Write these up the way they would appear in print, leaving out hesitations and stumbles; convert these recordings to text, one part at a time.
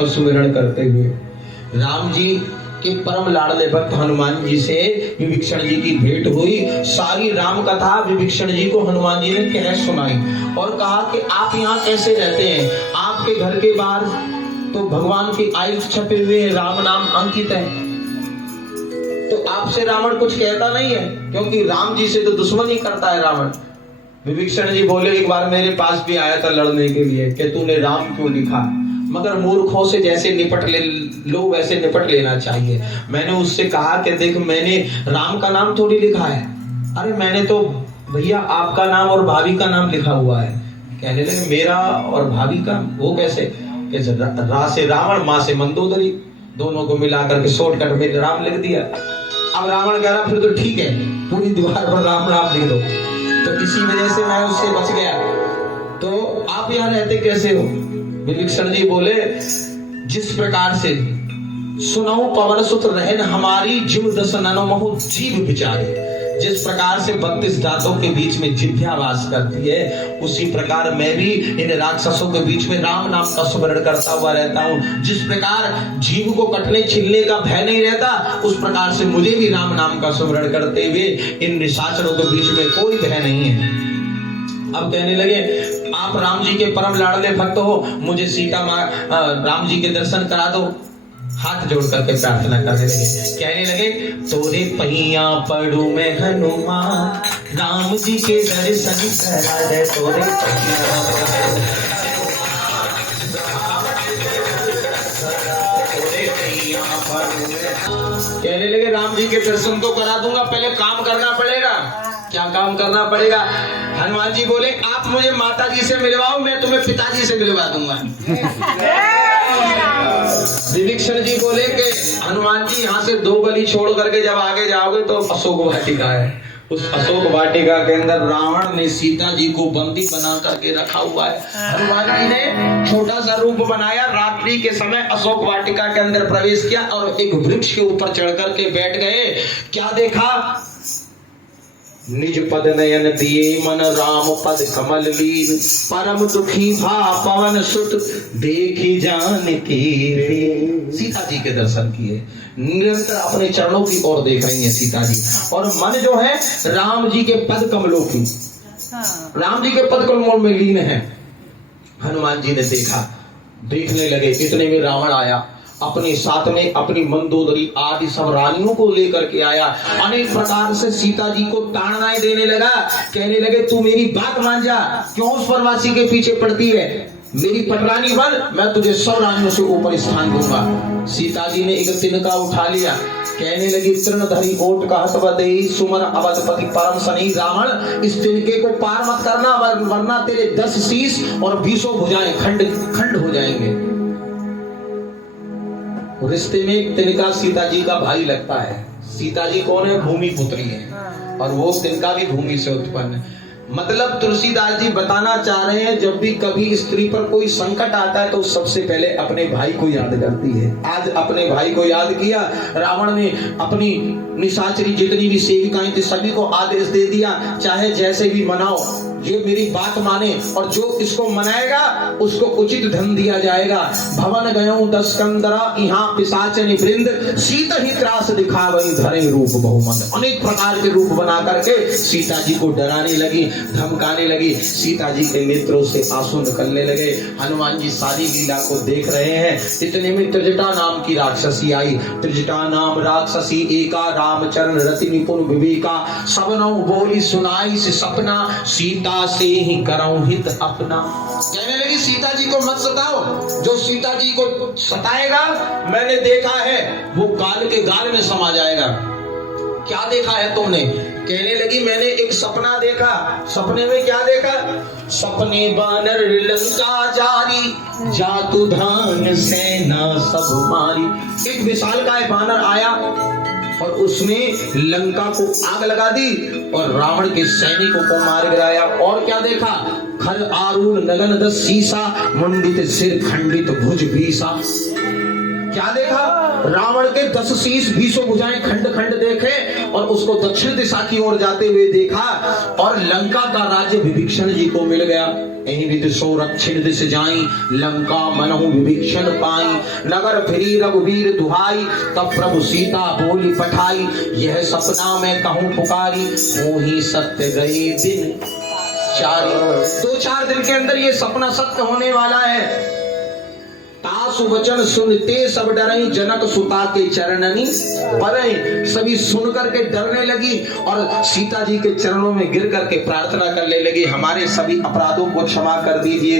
और सुमिरन करते हुए राम जी के परम लाडले भक्त हनुमान जी से विभीषण जी की भेंट हुई। सारी राम कथा विभीषण जी को हनुमान जी ने कह सुनाई और कहा कि आप यहाँ कैसे रहते हैं, आपके घर के बाहर तो भगवान की आयुष छपे हुए राम नाम अंकित है, तो आपसे रावण कुछ कहता नहीं है, क्योंकि राम जी से तो दुश्मनी करता है रावण। विभीषण जी बोले एक बार मेरे पास भी आया था लड़ने के लिए कि तूने राम क्यों लिखा, मगर मूर्खों से जैसे निपट लो वैसे निपट लेना चाहिए। मैंने उससे कहा कि देख मैंने राम का नाम थोड़ी लिखा है, अरे मैंने तो भैया आपका नाम और भाभी का नाम लिखा हुआ है। कहने लगे मेरा और भाभी का, वो कैसे? कि रा से रावण, माँ से मंदोदरी, दोनों को मिलाकर के शॉर्टकट में राम लिख दिया। अब रावण कह रहा फिर तो ठीक है, पूरी दीवार पर राम राम लिख दो। तो इसी वजह से मैं उससे बच गया। तो आप यहाँ रहते कैसे हो? विभीषण जी बोले जिस प्रकार से सुनऊ पवन सुत रहन हमारी जिम दस ननो महु जीव विचारे, जिस प्रकार से 32 दांतों के बीच में जिह्वा वास करती है, उसी प्रकार मैं भी इन राक्षसों के बीच में राम नाम का स्मरण करता हुआ रहता हूँ। जिस प्रकार जीव को कटने छिलने का भय नहीं रहता, उस प्रकार से मुझे भी राम नाम का स्मरण करते हुए इन निशाचरों के बीच में कोई भय नहीं है। अब कहने लगे आप राम जी के परम लाडले भक्त हो, मुझे सीता माँ राम जी के दर्शन करा दो। हाथ जोड़ करके प्रार्थना करने लगे, कहने लगे तोरे पैया पड़ू में हनुमान, राम जी के दर्शन करा दे तोरे कहने लगे राम जी के दर्शन तो करा दूंगा, पहले काम करना पड़ेगा। क्या काम करना पड़ेगा? हनुमान जी बोले आप मुझे माता जी से मिलवाओ, मैं तुम्हें पिताजी से मिलवा दूंगा। विभीषण जी बोले कि हनुमान जी यहाँ से 2 गली छोड़ करके जब आगे जाओगे तो अशोक वाटिका है, उस अशोक वाटिका के अंदर रावण ने सीता जी को बंदी बना करके रखा हुआ है। हनुमान जी ने छोटा सा रूप बनाया, रात्रि के समय अशोक वाटिका के अंदर प्रवेश किया और एक वृक्ष के ऊपर चढ़ करके बैठ गए। क्या देखा? निज पद नयन दिए मन राम पद कमल लीन, परम दुखी भा पवन सुत देखी जान की। सीता जी के दर्शन किए, निरंतर अपने चरणों की ओर देख रही है सीता जी, और मन जो है राम जी के पद कमलों की, राम जी के पद कमलों में लीन है। हनुमान जी ने देखा, देखने लगे, इतने में रावण आया, अपने साथ में अपनी मंदोदरी आदि सब रानियों को लेकर के आया, अनेक प्रकार से सीता जी को ताड़नाएं देने लगा। कहने लगे तू मेरी बात मान जा, क्यों उस परवासी के पीछे पड़ती है, मेरी पटरानी बन, मैं तुझे सब रानियों से ऊपर स्थान दूंगा। सीता जी ने एक तिनका उठा लिया, कहने लगी तृणधरी ओट का हसवदेही सुमन अवधपति परम सनी, रावण इस तिनके को पार मत करना वरना तेरे 10 शीश और 20 भुजाएं खंड खंड हो जाएंगे। रिश्ते में एक तिनका सीता जी का भाई लगता है। सीता जी कौन है? भूमि पुत्री है, और वो तिनका भी भूमि से उत्पन्न है। मतलब तुलसीदास जी बताना चाह रहे हैं जब भी कभी स्त्री पर कोई संकट आता है तो सबसे पहले अपने भाई को याद करती है। आज अपने भाई को याद किया, रावण ने अपनी निशाचरी जितनी भी सेविकाएं थी सभी को आदेश दे दिया, चाहे जैसे भी मनाओ, जो मेरी बात माने और जो इसको मनाएगा उसको उचित धन दिया जाएगा। भवन गयो 10 कंदरा, यहाँ पिशाचनी वृंद, सीता ही त्रास दिखावई धरे रूप बहुमंद। अनेक प्रकार के रूप बना करके सीता जी को डराने लगी, धमकाने लगी। सीता जी के नेत्रों से आंसू निकलने लगे। हनुमान जी सारी लीला को देख रहे हैं। इतने में त्रिजटा नाम की राक्षसी आई। त्रिजटा नाम राक्षसी एका, रामचरण रति निपुण विवेका, सबनौ बोली सुनाई से सपना, सीता से ही करऊं हित अपना। कहने लगी सीता जी को मत सताओ, जो सीता जी को सताएगा मैंने देखा है वो गाल के गाल में समा जाएगा। क्या देखा है तुमने? कहने लगी मैंने एक सपना देखा। सपने में क्या देखा? सपने बानर लंका जारी, जातु धान सेना सब मारी। एक विशालकाय बानर आया और उसने लंका को आग लगा दी और रावण के सैनिकों को मार गिराया। और क्या देखा? खल आरूढ़ नगन 10 शीशा, मुंडित सिर खंडित भुज भीसा। क्या देखा? रावण के 10 शीश 20 भुजाएं खंड खंड देखे और उसको दक्षिण दिशा की ओर जाते हुए देखा और लंका का राज्य विभीषण जी को मिल गया। यही विदिशो दक्षिण दिश जाई, लंका मनहु विभीषण पाई, नगर फिरी रघुवीर दुहाई, तब प्रभु सीता बोली पठाई, यह सपना मैं कहूँ पुकारी, मोही सत्य गए दिन 2-4 दिन के अंदर ये सपना सत्य होने वाला है। तासु वचन सुनते सब डरई, जनक सुता के चरणनी परई। सभी सुन करके डरने लगी और सीता जी के चरणों में गिर करके प्रार्थना करने लगी, हमारे सभी अपराधों को क्षमा कर दीजिए।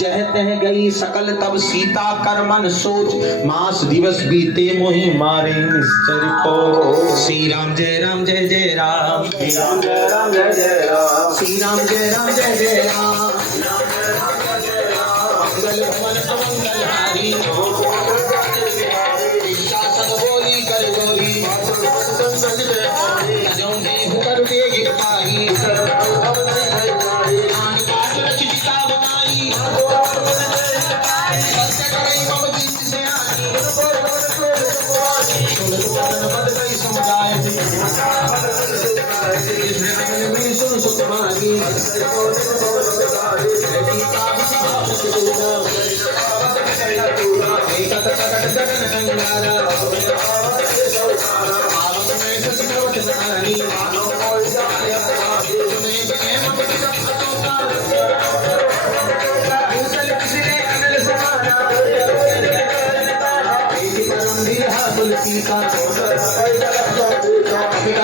जह तह गई सकल तब सीता कर मन सोच, मास दिवस बीते मोहि मारे निश्चर को। श्री राम जय राम जय जय राम, श्री राम जय राम जय जय राम, श्री राम जय राम जय जय राम, मंगल भवन अमंगल हारी, शासन बोली कर गोरी, तजों देहु कर वेग पाई, आन बात रचित बनाई, सत्य करई मम जीत से आनी, सुन पद गई समुदाय, सुन सुख मांगी,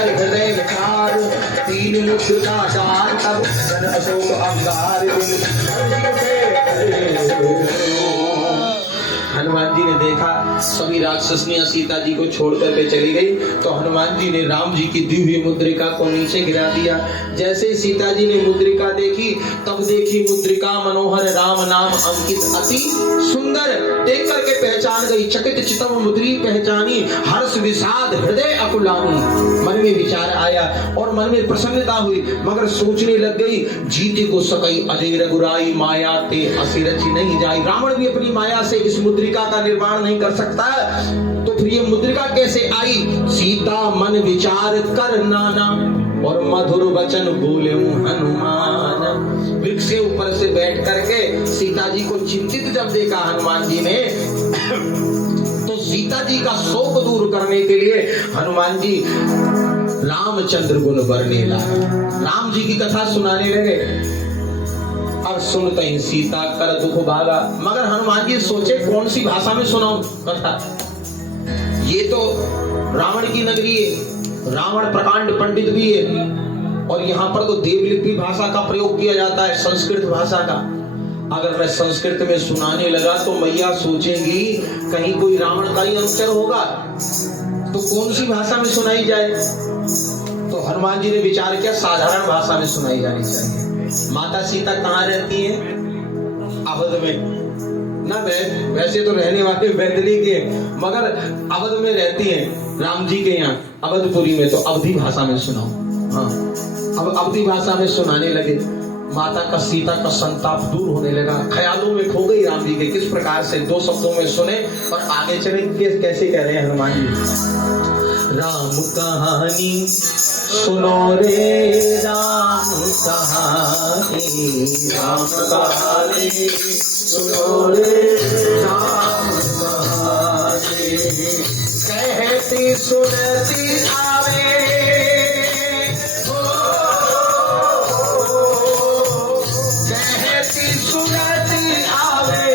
हृदय विकार तीन मुख का चार, तब जन अशोक अंगार। हनुमान जी ने देखा सभी राक्षसनियां सीता जी को छोड़ करके चली गई, तो हनुमान जी ने राम जी की दिव्य मुद्रिका को नीचे गिरा दिया। जैसे सीता जी ने मुद्रिका देखी, तब देखी मुद्रिका मनोहर राम नाम अंकित अति सुंदर, देख करके पहचान गई, चकित चितम मुद्री पहचानी, हर्ष विषाद हृदय अकुलानी। मन में विचार आया और मन में प्रसन्नता हुई, मगर सोचने लग गई, जीते को सकई अजय रघुराई, माया ते असिरचि नहीं जाई। रावण भी अपनी माया से इस मुद्रिका का निर्माण नहीं कर सकता, तो फिर ये मुद्रिका कैसे आई? सीता मन विचार कर नाना, और मधुर वचन बोले हनुमान। वृक्ष के ऊपर से बैठ करके सीता जी को चिंतित जब देखा हनुमान जी ने, तो सीता जी का शोक दूर करने के लिए हनुमान जी रामचंद्र गुण बरने लगे, राम जी की कथा सुनाने लगे। अब सुनते ही सीता कर दुख भागा, मगर हनुमान जी सोचे कौन सी भाषा में सुनाऊं कथा, ये तो रावण की नगरी है, रावण प्रकांड पंडित भी है, और यहाँ पर तो देवलिपि भाषा का प्रयोग किया जाता है, संस्कृत भाषा का। अगर मैं संस्कृत में सुनाने लगा तो मैया सोचेंगी कहीं कोई रावण का ही अंतर होगा, तो कौन सी भाषा में सुनाई जाए? तो हनुमान जी ने विचार किया साधारण भाषा में सुनाई जानी चाहिए। माता सीता कहाँ रहती है? अवध में ना, वैसे तो रहने वाले बैतली के, मगर अवध में रहती है राम जी के यहाँ अवधपुरी में, तो अवधी भाषा में सुनाओ। हाँ, अब अवधी भाषा में सुनाने लगे। माता का सीता का संताप दूर होने लगा, ख्यालों में खो गई राम जी के। किस प्रकार से? 2 शब्दों में सुने और आगे चले। कैसे कह रहे हैं हनुमान जी? राम कहानी सुनो रे राम कहानी, राम कहानी सुनो रे राम कहानी, कहती सुनती आवे, कहती सुनती आवे,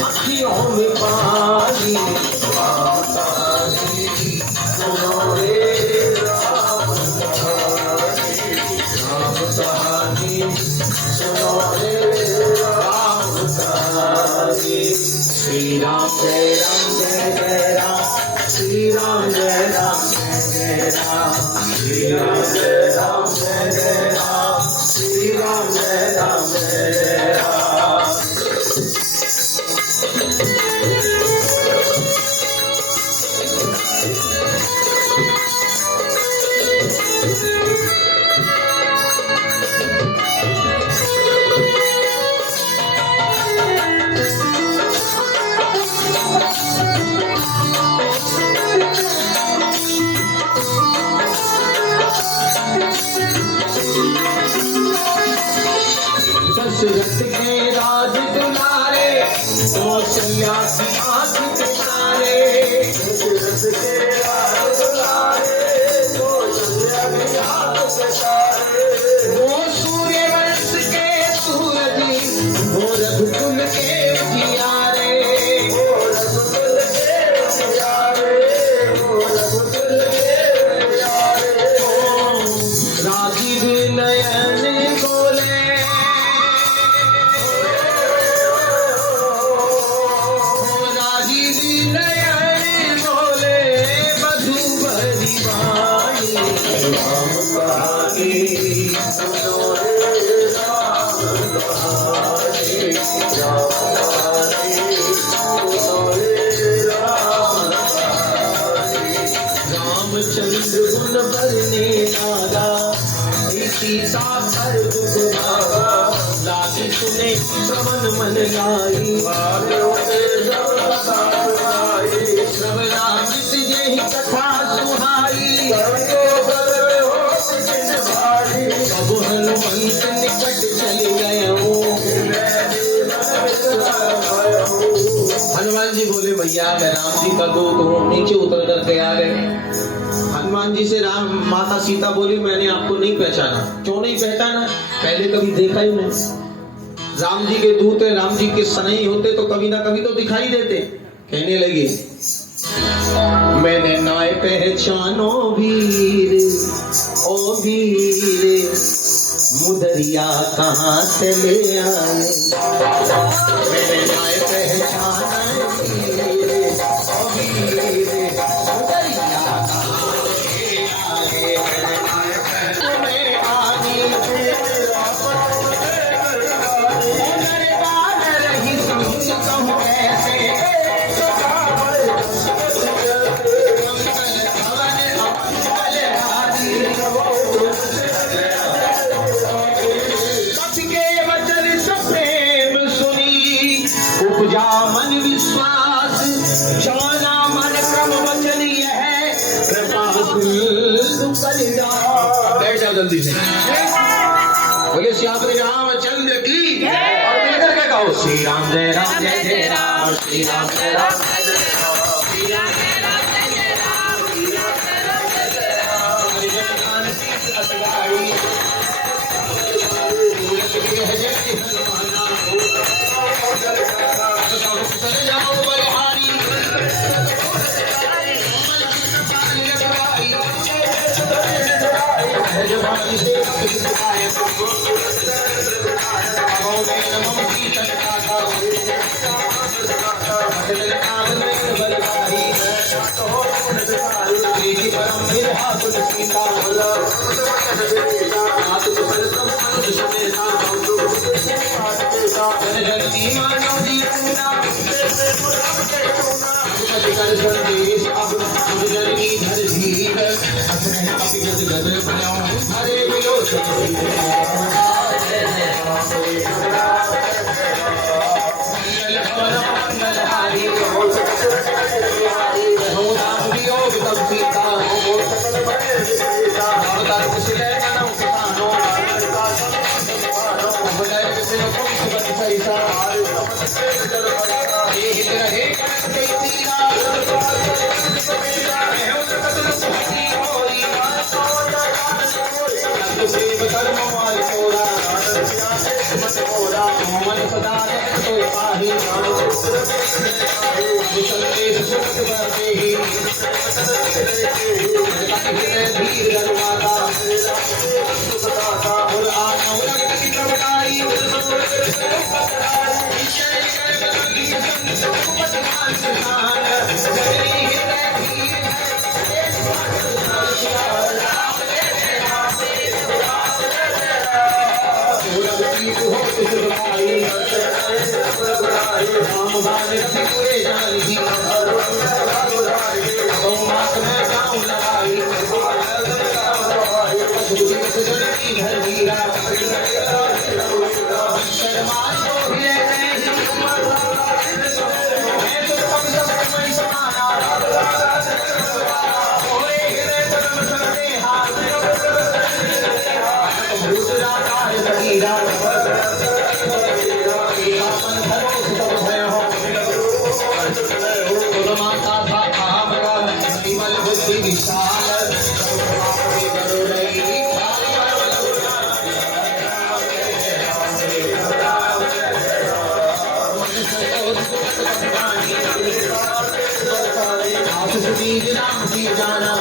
अखियों में पानी, राम कहानी सुनो रे राम कहानी, राम कहानी सुनो रे राम कहानी। श्री राम जय राम जय जय राम, श्री राम जय राम जय जय राम, श्री राम जय राम जय जय राम, श्री राम जय राम जय जय राम। कौशल्या की आंख के तारे, वो सूर्यवंश के सूरज, वो रघुकुल के उजियारे, राजीव नयन बोले, राजीव नयन बोले, मधुबरी वाणी राम कहानी, रामचंद्र गुण बरने लागा, सीता पर दुख भागा, लागी सुने श्रवण मन लाई, श्रवणामृत जेहि कथा सुहाई, अब हनुमंत निकट चल गए हो। हनुमान जी बोले भैया मैं राम जी का दूत हूँ, नीचे उतर करके आ गए। हनुमान जी से राम माता सीता बोली मैंने आपको नहीं पहचाना। क्यों नहीं पहचाना? पहले कभी देखा ही नहीं। राम जी के दूत है, राम जी के सनई होते तो कभी ना कभी तो दिखाई देते। कहने लगे मैंने नाय पहचानो वीर, ओ वीर मुदरिया कहाँ से ले आए, मैंने नाय पहचाना वीर, ओ वीर मुदरिया उपजा मन विश्वास, जाना मन क्रम वचन यह कृपा बैठ जाओ जल्दी से। बोले श्याम रामचंद्र की और मिलकर के कहो श्री राम जय राम जय जय राम, श्री राम जय राम जय जय राम, श्री राम जय राम जय जय राम, श्री राम जय राम जय जय राम, हनुमान तीर्थ अतगाई, चले जाओ बलिहारी, राम जी जाना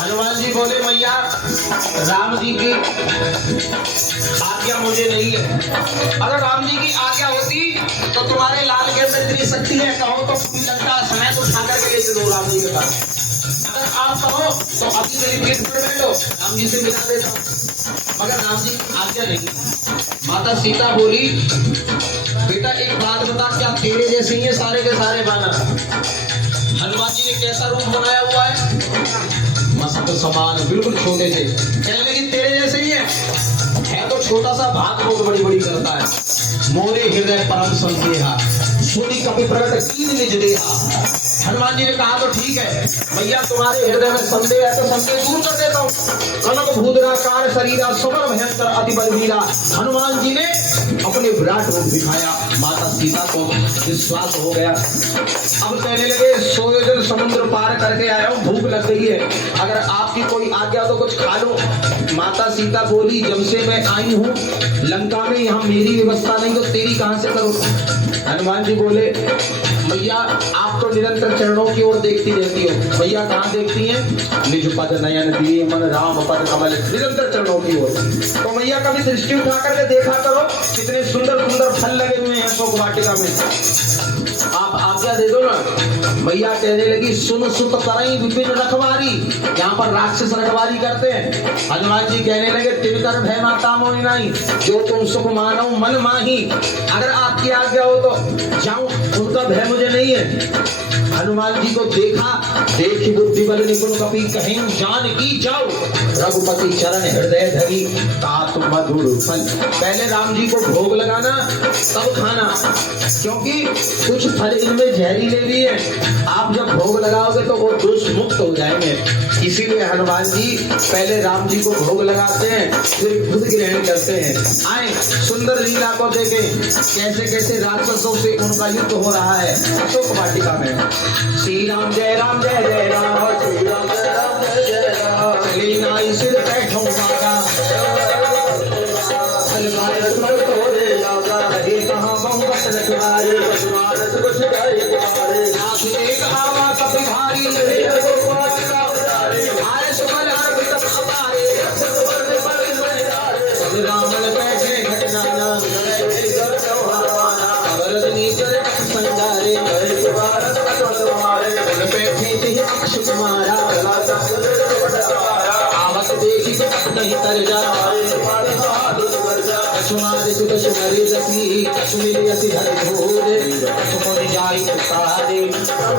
हनुमान जी बोले मैया राम जी की आज्ञा मुझे नहीं है। अगर राम जी की आज्ञा होती तो तुम्हारे लाल के अंदर इतनी शक्ति है, कहो तो पूरी लंका समेत उठा करके लेके दो राम जी के पास। अगर आप कहो तो अभी मेरी पीठ पर बैठो, राम जी से मिला देता हूँ, मगर राम जी आज्ञा नहीं। माता सीता बोली बेटा एक बात बता, क्या तेरे जैसे ही है सारे के सारे बानर? हनुमान जी ने कैसा रूप बनाया हुआ है? मस्त समान, बिल्कुल छोटे से। कहने लगी तेरे जैसे ही है तो छोटा सा, भाग बहुत बड़ी बड़ी करता है। मोरे हृदय परम संदेहा, सुनी कपि प्रकट कीन निज देहा। हनुमान जी ने कहा तो ठीक है भैया, तुम्हारे हृदय में संदेह है तो संदेह दूर कर देता हूँ। कनक भूदराकार शरीरा सुबर भयंकर अति बलवीरा। हनुमान जी ने अपने विराट रूप दिखाया, माता सीता को विश्वास हो गया। अब कहने लगे 100 योजन समुद्र पार करके आया हूँ, भूख लग गई है, अगर आपकी कोई आज्ञा तो कुछ खा लो। माता सीता बोली जब से मैं आई हूँ लंका में, यहाँ मेरी व्यवस्था नहीं तो तेरी कहां से करूँ? हनुमान जी बोले मैया आप तो निरंतर चरणों की ओर देखती रहती हो। भैया कहाँ देखती हैं? निज पद नयन दिए मन राम पद कमल, निरंतर चरणों की ओर। तो मैया कभी दृष्टि उठा करके देखा करो, कितने सुंदर सुंदर फल लगे हुए हैं शोक वाटिका में, आप आज्ञा दे दो ना। मैया कहने लगी सुन सुत करई विपिन रखवारी, यहाँ पर राक्षस रखवारी करते हैं। हनुमान जी कहने लगे तिनकर भय माता मोहि नहीं, जो तुम सुख मानो मन माही। अगर आपकी आज्ञा हो तो जाऊं, उनका भय मुझे नहीं है। हनुमान जी को देखा, देखी बुद्धि बल निपुण कपि कहीं जान की जाओ, रघुपति चरण हृदय धरी तात मधुर फल। पहले राम जी को भोग लगाना तब खाना, क्योंकि कुछ फल इनमें जहरीले भी है, आप जब भोग लगाओगे तो वो दोष मुक्त हो जाएंगे। इसीलिए हनुमान जी पहले राम जी को भोग लगाते हैं, फिर खुद ग्रहण करते हैं। आए सुंदर लीला को देखें, कैसे कैसे राक्षसों से उनका युद्ध हो रहा है शोक वाटिका में। श्री राम जय राम जय जय राम, श्री राम जय राम जय जय राम। चली नाई सिर बैठो माता, कहाँ बहुवत रखवारे, नाथ एक आवा कपि भारी, आए सुमन हर विकट अपारे। रामन बैठे घटनाना, भरत नीचर संधारे, बैठे थे अक्षय कुमारा। आवत देखी नहीं कर जा, सुमारे सुत सुमरे दसी, सुमिरि असि धर घोर, सुमन जाई उतारे। राम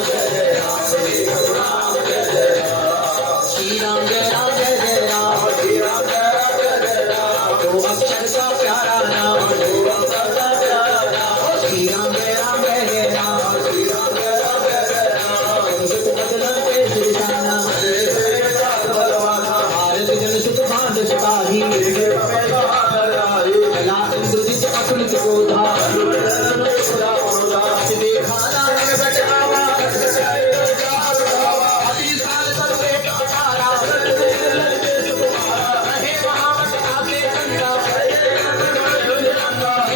जय जय राम, राम जय जय राम, श्री राम जय राम जय जय राम, श्री राम जय राम जय जय राम। दो अक्षर का प्यारा नाम, दो अक्षर का प्यारा नाम, श्री राम जय राम जय जय राम, श्री राम जय राम जय जय राम। सुत बदलन पे सिरसाना, भारत जन सुत भांड सिपाही, कला इंद्रजित अतुलित क्रोधा, देखा नारायण बट आवा, अति साल सर्वे अठारा, रहे महावत आते चंदा,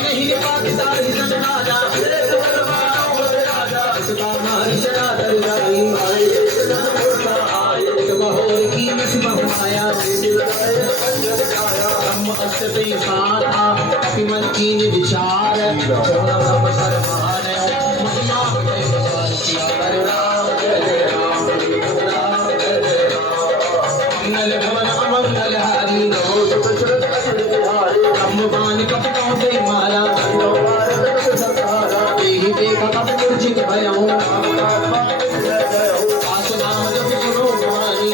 नहीं पाकिता ही संराजा, सुता नारी चला दर जाई, महोर की मिस बहुमाया, ब्रह्म अस्ति साधा, मन की विचार, ब्रह्म सरमान, महिमा किया कर राम जय जय राम, राम जय जय राम। मंगल भवन अमंगल हारी, ब्रह्मवान कपटों से माया, देहि देखा कप मूर्छित भयऊं, आस नाम जप सुनो ज्ञानी,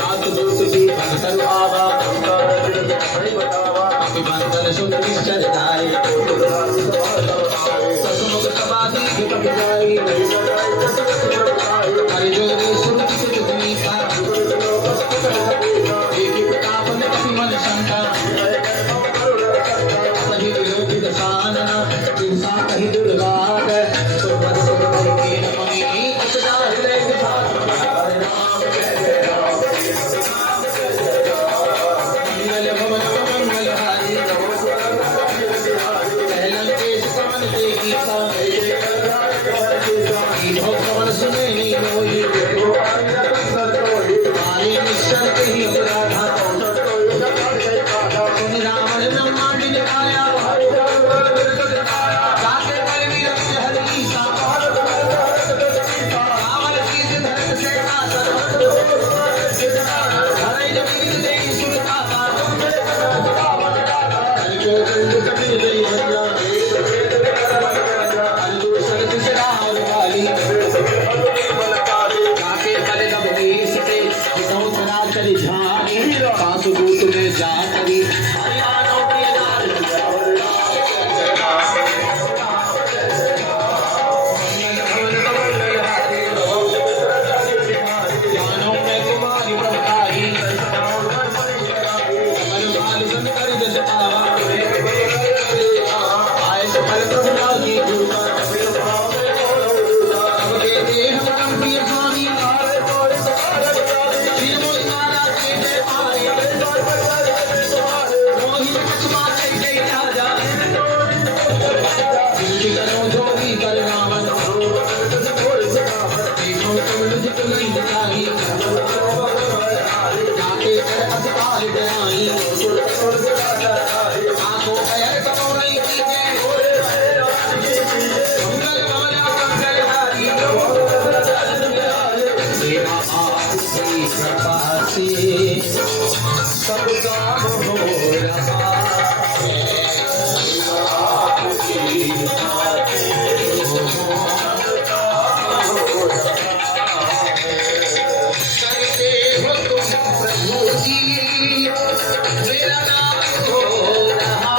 आत दूत की तरु आवा अभिमंत्रण सुत निश्चर जाए ससुमुख समाधि कप जाए हरि जोरी सुरति सुत नीता एक तापन कपि मन शंका सही विरोधी दशानन हिंसा कहि दुर्गात सुमत सुत के नमि उपजा हृदय विधान हरे राम जय राम मंगल भवन मंगल हारी पहलन केश कमल ते गीता हो कमल सुने लोई आले निश्चल कहि अपराधा सुन रावण ब्रह्मांड निकाया जाके बलवीर हरि ईसा रावण कीज धरत से कातर हरे जमीन दे सुरता हरि जो दंड कबीर दे हरिया हरि जो सरत से रावण वाली जाके बल दब देश से हितौ चरा चली झानी सासु दूत में जा करी हरियाणा के लाल ज्ञानों में तुम्हारी प्रभुताई मन भाल सन कर दस पावा आए सफल प्रभु लागी गुरुका सबके देह परम प्रिय स्वामी श्री मोहि मारा के जय पारे मोहि कछमा जय जय राजा दिल करो जोरी कर रावण देखो तुम जित नहीं दिखाई जाके कर अस्पताल गई आंखों पैर करो नहीं कीजे मंगल भवन मंगल हारी सेवा आपकी कृपा से सब काम हो रहा करते हो तुम प्रभु जी मेरा नाम हो रहा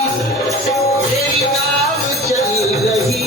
मेरी नाम चल रही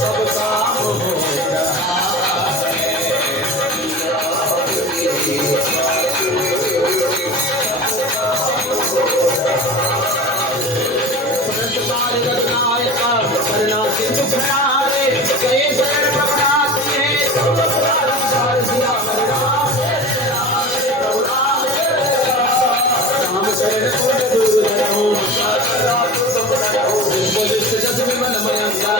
सब काम हो रहा करना सिंधु भरारे गए शरण प्रभुनाथ राम शरण कुल दूर धरो जस विमल मयंगा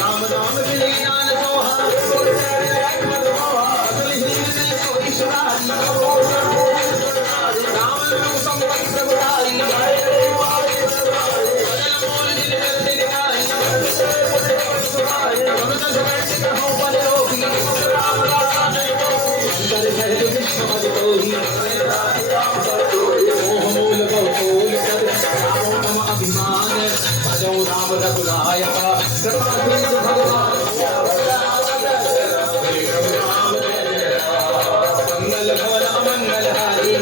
राम नाम बिन ज्ञान सोहा अतुल हृदय सोई सुनारी राम रूप संपत प्रभुतारी बदल मोल जिन कर दिन गाई भगत सुबह कहो बल रोगी अंतर सहज विश्व मद तोही मोह मूल बहुल पद रामो नम अभिमान भजौ राम रघुनायक कृपा सिंधु भगवान मंगल भवन मंगल हारी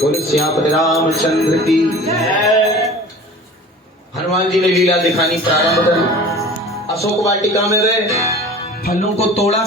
बोले सियापति रामचंद्र की। हनुमान जी ने लीला दिखानी प्रारंभ करी। अशोक वाटिका में गए, फलों को तोड़ा।